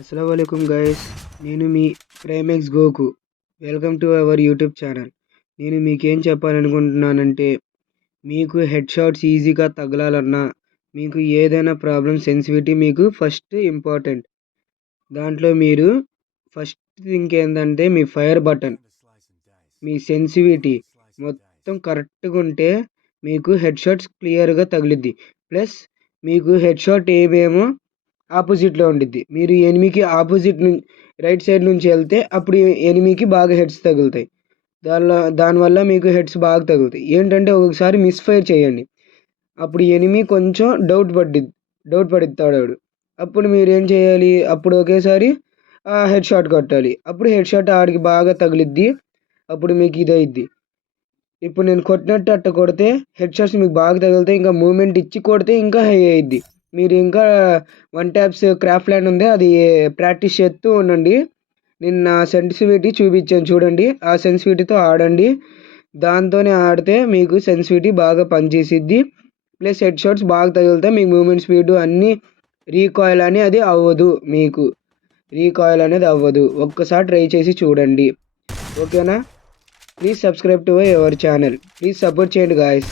అస్సలాముఅలైకుం guys. నేను మీ Primex Goku. Welcome to our YouTube channel. నేను మీకేం చెప్పాలనుకుంటున్నానంటే, మీకు హెడ్ షాట్స్ ఈజీగా తగలాలన్నా, మీకు ఏదైనా ప్రాబ్లం సెన్సిటివిటీ మీకు ఫస్ట్ ఇంపార్టెంట్. దాంట్లో మీరు ఫస్ట్ థింగ్ ఏంటంటే మీ ఫైర్ బటన్, మీ సెన్సిటివిటీ మొత్తం కరెక్ట్గా ఉంటే మీకు హెడ్ షాట్స్ క్లియర్గా తగిలిద్ది. ప్లస్ మీకు హెడ్ షాట్ ఏమేమో ఆపోజిట్లో ఉండిద్ది. మీరు ఎనిమికి ఆపోజిట్ రైట్ సైడ్ నుంచి వెళ్తే అప్పుడు ఎనిమికి బాగా హెడ్స్ తగులుతాయి. దానివల్ల మీకు హెడ్స్ బాగా తగులుతాయి. ఏంటంటే ఒకసారి మిస్ఫైర్ చేయండి, అప్పుడు ఎనిమి కొంచెం డౌట్ పడిస్తాడు. అప్పుడు మీరు ఏం చేయాలి, అప్పుడు ఒకేసారి హెడ్ షాట్ కొట్టాలి. అప్పుడు హెడ్ షాట్ ఆడికి బాగా తగిలిద్ది. అప్పుడు మీకు ఇదయిద్ది. ఇప్పుడు నేను కొట్టినట్టు అట్ట కొడితే హెడ్ షాట్స్ మీకు బాగా తగులుతాయి. ఇంకా మూమెంట్ ఇచ్చి కొడితే ఇంకా హై అయ్యిద్ది. మీరు ఇంకా వన్ ట్యాప్స్ క్రాఫ్ట్ ల్యాండ్ ఉంది, అది ప్రాక్టీస్ చేస్తూ ఉండండి. నేను నా సెన్సిటివిటీ చూపించాను చూడండి, ఆ సెన్సిటివిటీతో ఆడండి. దాంతోనే ఆడితే మీకు సెన్సిటివిటీ బాగా పనిచేసిద్ది. ప్లస్ హెడ్ షాట్స్ బాగా తగులుతాయి. మీకు మూమెంట్ స్పీడ్ అన్నీ రీకాయిల్ అనేది అవ్వదు. మీకు రీకాయిల్ అనేది అవ్వదు. ఒక్కసారి ట్రై చేసి చూడండి, ఓకేనా? Please subscribe to our channel. Please support చేయండి గాయస్.